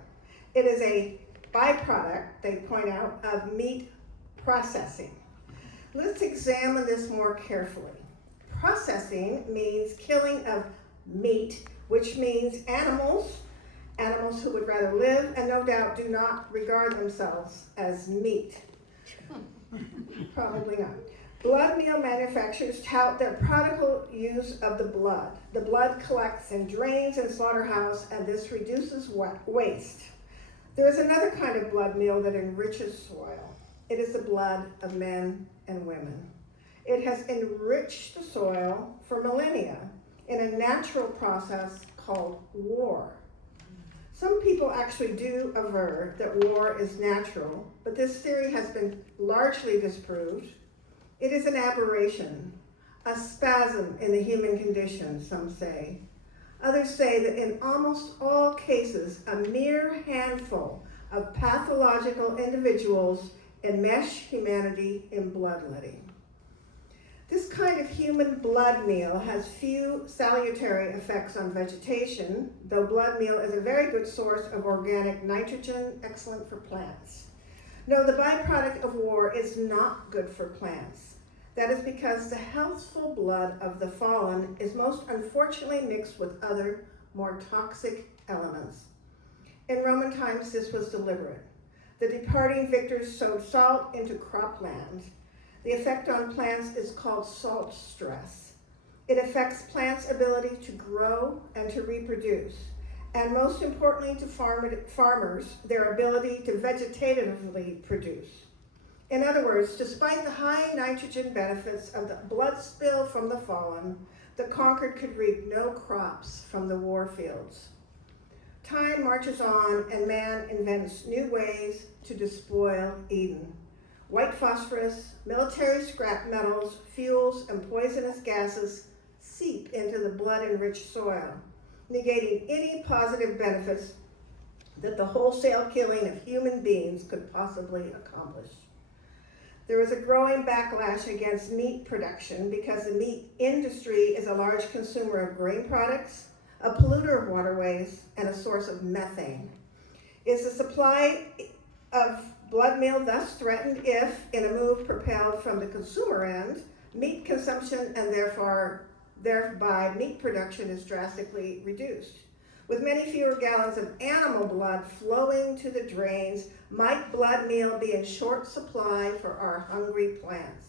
It is a byproduct, they point out, of meat processing. Let's examine this more carefully. Processing means killing of meat, which means animals who would rather live and no doubt do not regard themselves as meat. Probably not. Blood meal manufacturers tout their prodigal use of the blood. The blood collects and drains in slaughterhouse, and this reduces waste. There is another kind of blood meal that enriches soil. It is the blood of men and women. It has enriched the soil for millennia in a natural process called war. Some people actually do aver that war is natural, but this theory has been largely disproved. It is an aberration, a spasm in the human condition, some say. Others say that in almost all cases, a mere handful of pathological individuals enmesh humanity in bloodletting. This kind of human blood meal has few salutary effects on vegetation, though blood meal is a very good source of organic nitrogen, excellent for plants. No, the byproduct of war is not good for plants. That is because the healthful blood of the fallen is most unfortunately mixed with other, more toxic elements. In Roman times, this was deliberate. The departing victors sowed salt into cropland. The effect on plants is called salt stress. It affects plants' ability to grow and to reproduce, and most importantly to farmers, their ability to vegetatively produce. In other words, despite the high nitrogen benefits of the blood spill from the fallen, the conquered could reap no crops from the war fields. Time marches on and man invents new ways to despoil Eden. White phosphorus, military scrap metals, fuels, and poisonous gases seep into the blood-enriched soil, negating any positive benefits that the wholesale killing of human beings could possibly accomplish. There is a growing backlash against meat production because the meat industry is a large consumer of grain products, a polluter of waterways, and a source of methane. Is the supply of blood meal thus threatened if, in a move propelled from the consumer end, meat consumption and thereby meat production is drastically reduced? With many fewer gallons of animal blood flowing to the drains, might blood meal be in short supply for our hungry plants?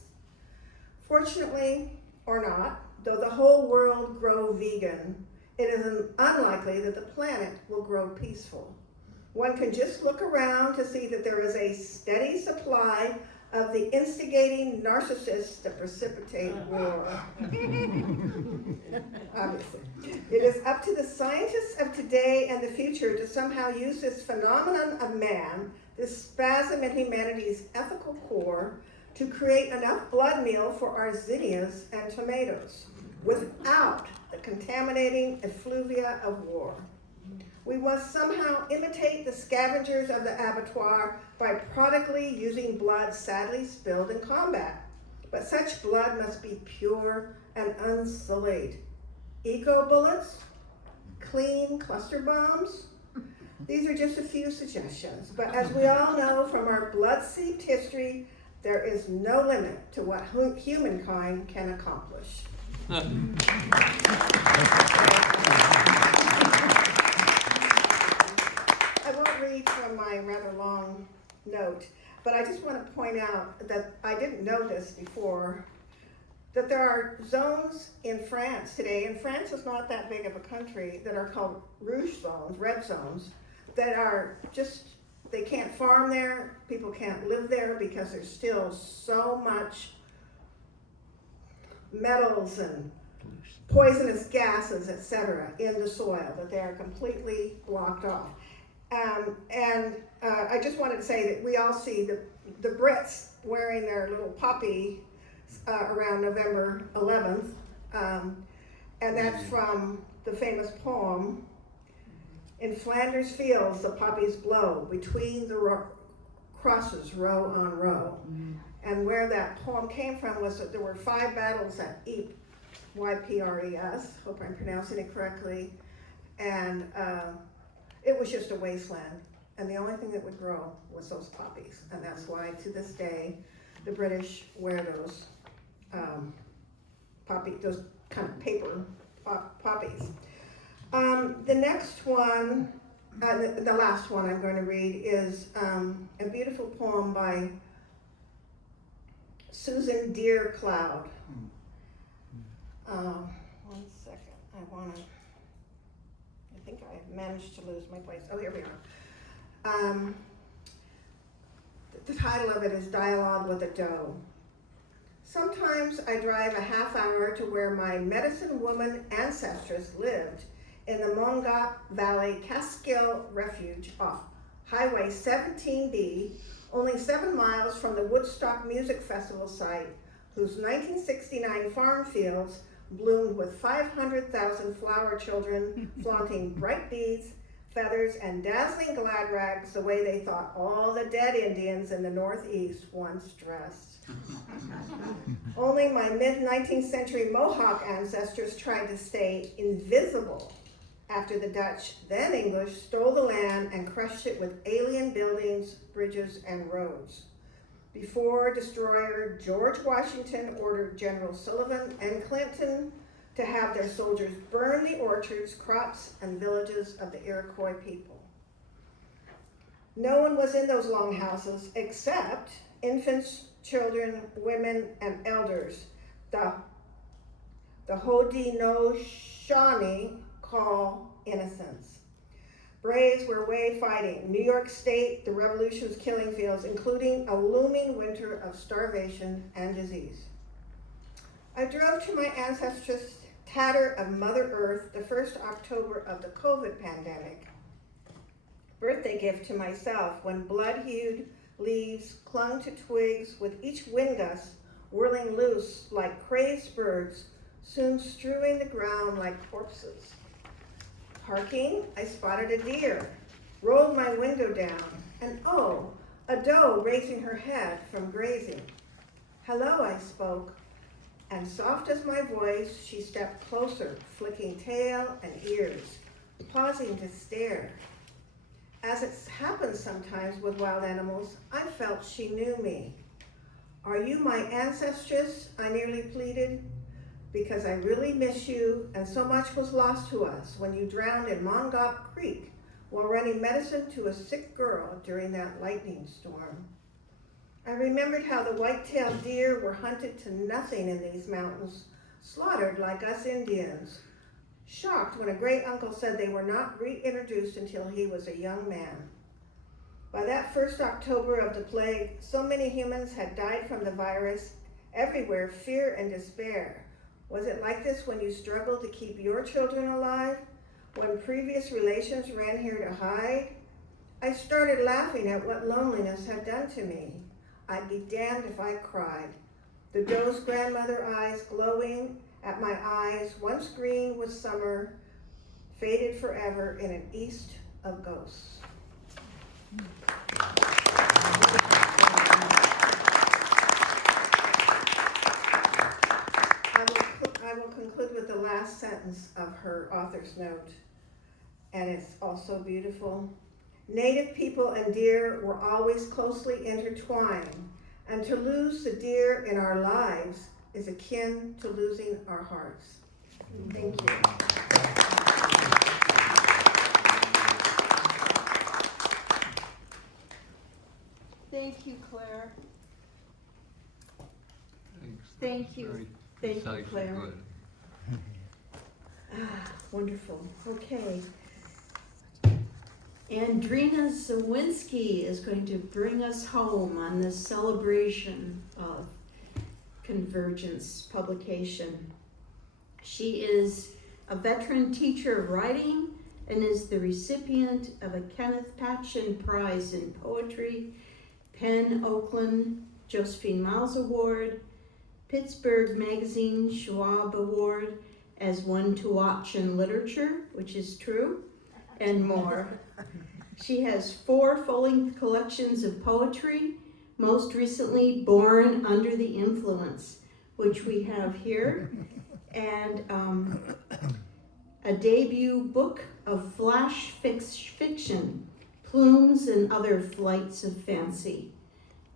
Fortunately, or not, though the whole world grow vegan, it is unlikely that the planet will grow peaceful. One can just look around to see that there is a steady supply of the instigating narcissists that precipitate war. Obviously. It is up to the scientists of today and the future to somehow use this phenomenon of man, this spasm in humanity's ethical core, to create enough blood meal for our zinnias and tomatoes without the contaminating effluvia of war. We must somehow imitate the scavengers of the abattoir by prodigally using blood sadly spilled in combat. But such blood must be pure and unsullied. Eco-bullets? Clean cluster bombs? These are just a few suggestions, but as we all know from our blood-seeped history, there is no limit to what humankind can accomplish. I won't read from my rather long note, but I just want to point out that I didn't know this before, that there are zones in France today, and France is not that big of a country, that are called rouge zones, red zones, that are just, they can't farm there, people can't live there because there's still so much metals and poisonous gases, etc., in the soil, that they are completely blocked off. I just wanted to say that we all see the Brits wearing their little poppy around November 11th, and that's from the famous poem, "In Flanders fields the poppies blow, between the crosses row on row." And where that poem came from was that there were 5 battles at Ypres, Y-P-R-E-S, hope I'm pronouncing it correctly, and it was just a wasteland, and the only thing that would grow was those poppies, and that's why to this day the British wear those those kind of paper poppies. The next one, the last one I'm going to read is a beautiful poem by Susan Deer Cloud. 1 second, I think I managed to lose my place. Oh, here we are. The title of it is Dialogue with a Doe. Sometimes I drive a half hour to where my medicine woman ancestress lived, in the Mongat Valley Catskill Refuge off Highway 17B, only 7 miles from the Woodstock Music Festival site, whose 1969 farm fields bloomed with 500,000 flower children flaunting bright beads, feathers, and dazzling glad rags the way they thought all the dead Indians in the Northeast once dressed. Only my mid-19th century Mohawk ancestors tried to stay invisible after the Dutch, then English, stole the land and crushed it with alien buildings, bridges, and roads. Before destroyer George Washington ordered General Sullivan and Clinton to have their soldiers burn the orchards, crops, and villages of the Iroquois people. No one was in those longhouses except infants, children, women, and elders. The Haudenosaunee call innocence. Braves were away fighting. New York State, the revolution's killing fields, including a looming winter of starvation and disease. I drove to my ancestors' tatter of Mother Earth the first October of the COVID pandemic. Birthday gift to myself when blood-hued leaves clung to twigs with each wind gust whirling loose like crazed birds, soon strewing the ground like corpses. Parking, I spotted a deer, rolled my window down, and oh, a doe raising her head from grazing. Hello, I spoke, and soft as my voice, she stepped closer, flicking tail and ears, pausing to stare. As it happens sometimes with wild animals, I felt she knew me. Are you my ancestress? I nearly pleaded. Because I really miss you, and so much was lost to us when you drowned in Mongop Creek while running medicine to a sick girl during that lightning storm. I remembered how the white-tailed deer were hunted to nothing in these mountains, slaughtered like us Indians. Shocked when a great uncle said they were not reintroduced until he was a young man. By that first October of the plague, so many humans had died from the virus, everywhere fear and despair. Was it like this when you struggled to keep your children alive? When previous relations ran here to hide? I started laughing at what loneliness had done to me. I'd be damned if I cried. The doe's grandmother eyes glowing at my eyes, once green with summer, faded forever in an east of ghosts. I will conclude with the last sentence of her author's note, and it's also beautiful. Native people and deer were always closely intertwined, and to lose the deer in our lives is akin to losing our hearts. Thank you. Thank you, Claire. Thanks. Thank you. Very Thank you, concise and Claire. good. Wonderful. Okay. Andrena Zawinski is going to bring us home on this celebration of Convergence publication. She is a veteran teacher of writing and is the recipient of a Kenneth Patchen Prize in Poetry, Penn Oakland Josephine Miles Award, Pittsburgh Magazine Schwab Award as one to watch in literature, which is true, and more. She has 4 full-length collections of poetry, most recently Born Under the Influence, which we have here, and a debut book of flash fiction, Plumes and Other Flights of Fancy.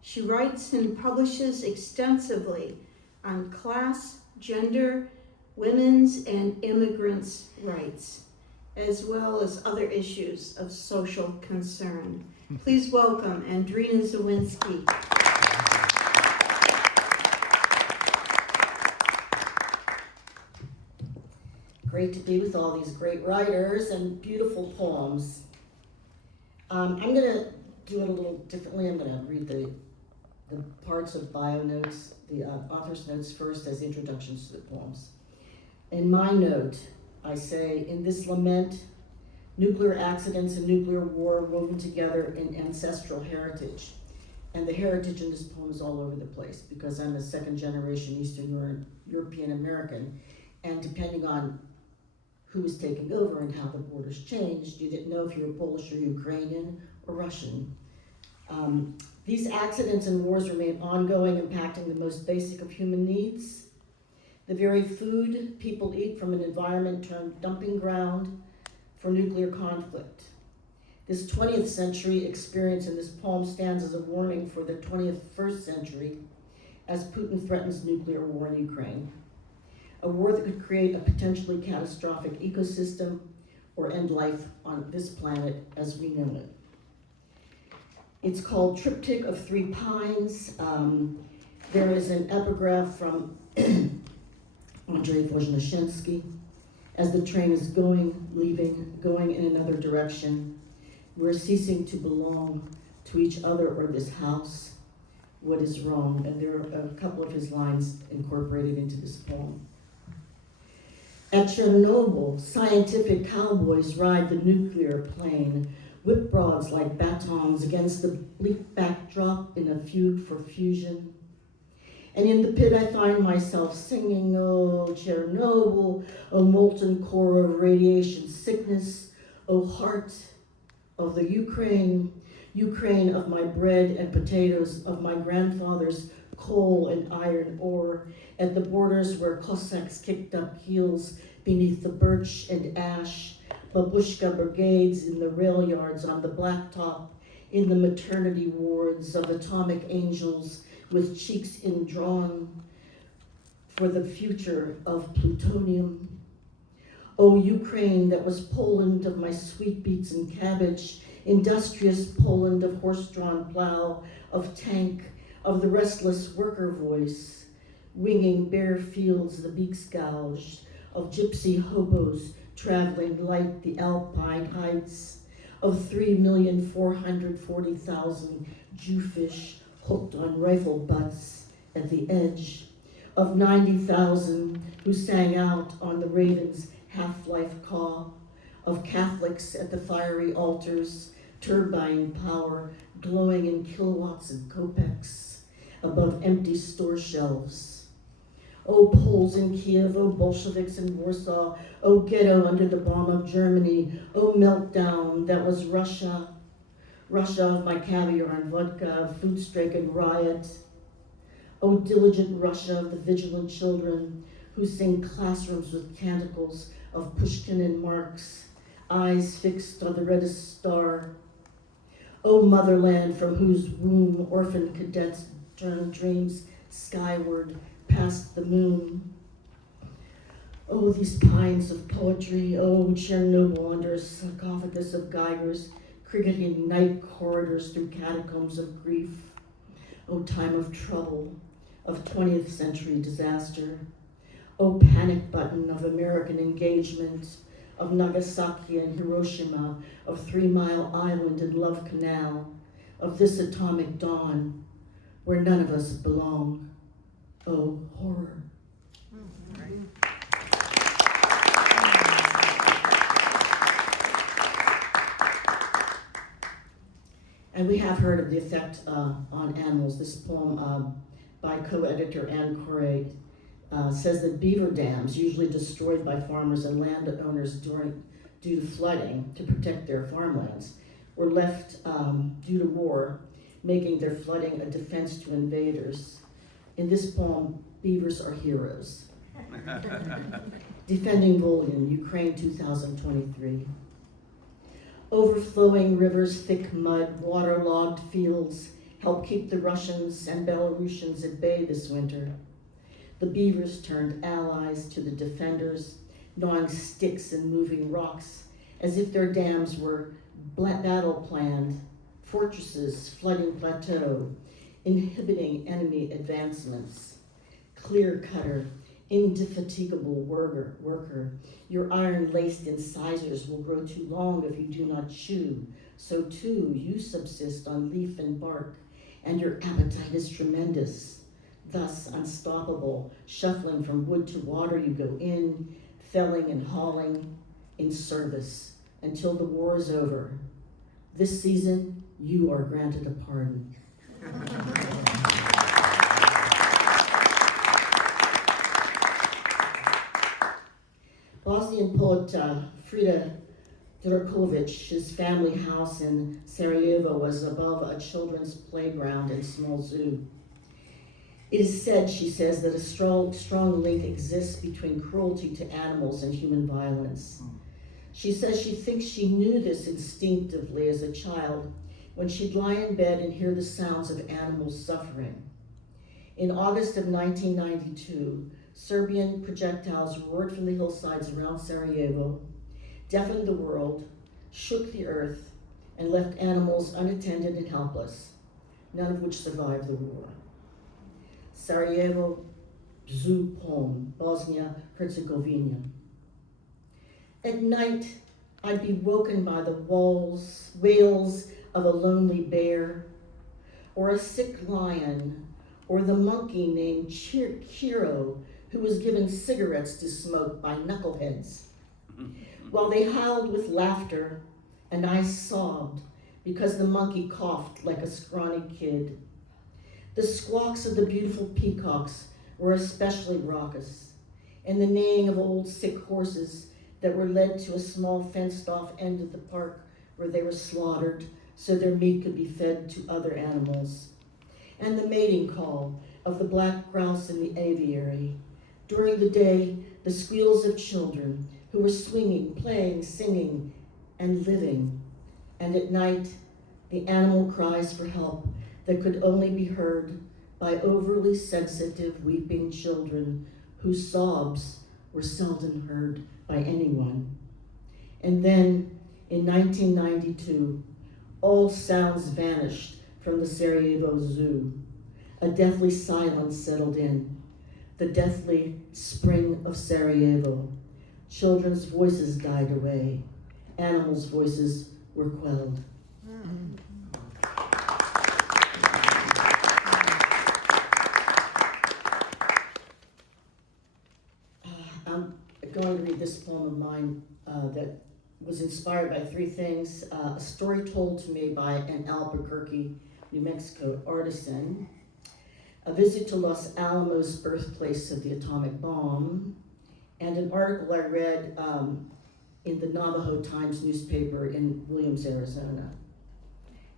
She writes and publishes extensively on class, gender, women's and immigrants' rights, as well as other issues of social concern. Please welcome Andrena Zawinski. Great to be with all these great writers and beautiful poems. I'm going to do it a little differently. I'm going to read the parts of bio notes, the author's notes first as introductions to the poems. In my note, I say, in this lament, nuclear accidents and nuclear war woven together in ancestral heritage. And the heritage in this poem is all over the place because I'm a second generation Eastern European American, and depending on who was taking over and how the borders changed, you didn't know if you were Polish or Ukrainian or Russian. These accidents and wars remain ongoing, impacting the most basic of human needs. The very food people eat from an environment turned dumping ground for nuclear conflict. This 20th century experience in this poem stands as a warning for the 21st century as Putin threatens nuclear war in Ukraine. A war that could create a potentially catastrophic ecosystem or end life on this planet as we know it. It's called Triptych of Three Pines. There is an epigraph from Andrei Vozhneshensky, as the train is going, leaving, going in another direction. We're ceasing to belong to each other or this house. What is wrong? And there are a couple of his lines incorporated into this poem. At Chernobyl, scientific cowboys ride the nuclear plane, whip broads like batons against the bleak backdrop in a feud for fusion. And in the pit I find myself singing, oh, Chernobyl, oh, molten core of radiation sickness, oh, heart of the Ukraine, Ukraine of my bread and potatoes, of my grandfather's coal and iron ore, at the borders where Cossacks kicked up heels beneath the birch and ash, babushka brigades in the rail yards on the blacktop, in the maternity wards of atomic angels with cheeks indrawn for the future of plutonium. O Ukraine that was Poland of my sweet beets and cabbage, industrious Poland of horse-drawn plow, of tank, of the restless worker voice, winging bare fields the beaks gouged, of gypsy hobos traveling light the Alpine heights, of 3,440,000 Jewfish hooked on rifle butts at the edge, of 90,000 who sang out on the raven's half-life call, of Catholics at the fiery altars, turbine power glowing in kilowatts and kopecks above empty store shelves. Oh, Poles in Kiev, oh, Bolsheviks in Warsaw, oh, ghetto under the bomb of Germany, oh, meltdown that was Russia, Russia of my caviar and vodka, food-stricken riot. Oh, diligent Russia of the vigilant children who sing classrooms with canticles of Pushkin and Marx, eyes fixed on the reddest star. Oh, motherland from whose womb orphan cadets turn dreams skyward past the moon. Oh, these pines of poetry, oh, Chernobyl under a sarcophagus of geigers, cricketing night corridors through catacombs of grief. Oh, time of trouble, of 20th century disaster. Oh, panic button of American engagement, of Nagasaki and Hiroshima, of 3 Mile Island and Love Canal, of this atomic dawn where none of us belong. Oh, horror. And we have heard of the effect on animals. This poem by co-editor Anne Coray says that beaver dams, usually destroyed by farmers and landowners due to flooding to protect their farmlands, were left due to war, making their flooding a defense to invaders. In this poem, beavers are heroes. Defending Volyn, Ukraine 2023. Overflowing rivers, thick mud, waterlogged fields help keep the Russians and Belarusians at bay this winter. The beavers turned allies to the defenders, gnawing sticks and moving rocks as if their dams were battle planned, fortresses flooding plateau, inhibiting enemy advancements. Clear cutter, indefatigable worker, your iron-laced incisors will grow too long if you do not chew. So too, you subsist on leaf and bark, and your appetite is tremendous. Thus, unstoppable, shuffling from wood to water, you go in, felling and hauling, in service, until the war is over. This season, you are granted a pardon. Bosnian poet Ferida Durakovic's family house in Sarajevo was above a children's playground and small zoo. It is said, she says, that a strong link exists between cruelty to animals and human violence. She says she thinks she knew this instinctively as a child when she'd lie in bed and hear the sounds of animals suffering. In August of 1992, Serbian projectiles roared from the hillsides around Sarajevo, deafened the world, shook the earth, and left animals unattended and helpless, none of which survived the war. Sarajevo Zoo poem, Bosnia Herzegovina. At night, I'd be woken by the wails of a lonely bear, or a sick lion, or the monkey named Chiro, who was given cigarettes to smoke by knuckleheads, while they howled with laughter, and I sobbed because the monkey coughed like a scrawny kid. The squawks of the beautiful peacocks were especially raucous, and the neighing of old sick horses that were led to a small fenced-off end of the park where they were slaughtered so their meat could be fed to other animals, and the mating call of the black grouse in the aviary. During the day, the squeals of children who were swinging, playing, singing, and living, and at night, the animal cries for help that could only be heard by overly sensitive, weeping children whose sobs were seldom heard by anyone. And then, in 1992, all sounds vanished from the Sarajevo Zoo. A deathly silence settled in, the deathly spring of Sarajevo. Children's voices died away. Animals' voices were quelled. I'm going to read this poem of mine that was inspired by three things. A story told to me by an Albuquerque, New Mexico artisan, a visit to Los Alamos, birthplace of the atomic bomb, and an article I read in the Navajo Times newspaper in Williams, Arizona.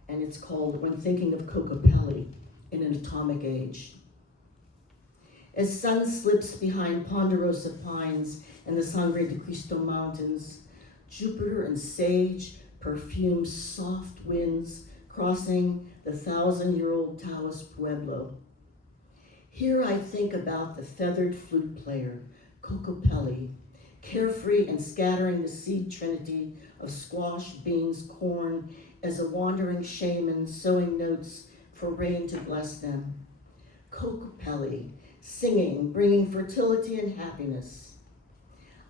And it's called When Thinking of Kokopelli in an Atomic Age. As sun slips behind ponderosa pines and the Sangre de Cristo Mountains, Jupiter and sage perfume soft winds crossing the 1,000-year-old Taoist Pueblo. Here I think about the feathered flute player, Kokopelli, carefree and scattering the seed trinity of squash, beans, corn, as a wandering shaman sowing notes for rain to bless them. Kokopelli, singing, bringing fertility and happiness.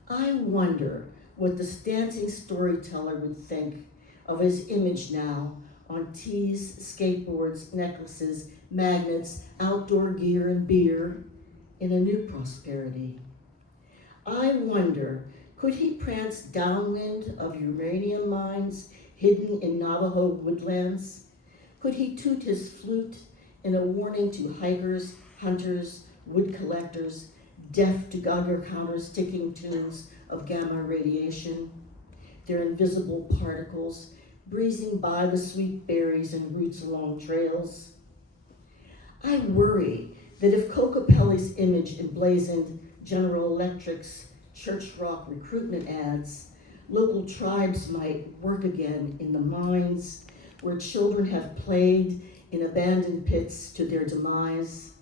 I wonder what this dancing storyteller would think of his image now on tees, skateboards, necklaces, magnets, outdoor gear, and beer in a new prosperity. I wonder, could he prance downwind of uranium mines hidden in Navajo woodlands? Could he toot his flute in a warning to hikers, hunters, wood collectors, deaf to Geiger counters ticking tunes of gamma radiation, their invisible particles breezing by the sweet berries and roots along trails? I worry that if Kokopelli's image emblazoned General Electric's church rock recruitment ads, local tribes might work again in the mines where children have played in abandoned pits to their demise.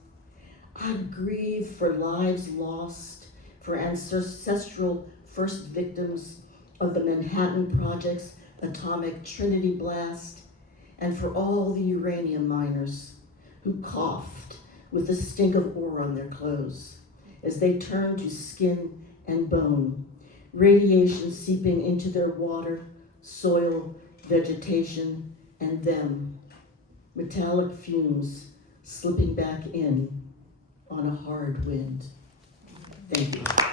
I'd grieve for lives lost, for ancestral first victims of the Manhattan Project's atomic Trinity blast, and for all the uranium miners who coughed with the stink of ore on their clothes as they turned to skin and bone, radiation seeping into their water, soil, vegetation, and them, metallic fumes slipping back in on a hard wind. Thank you.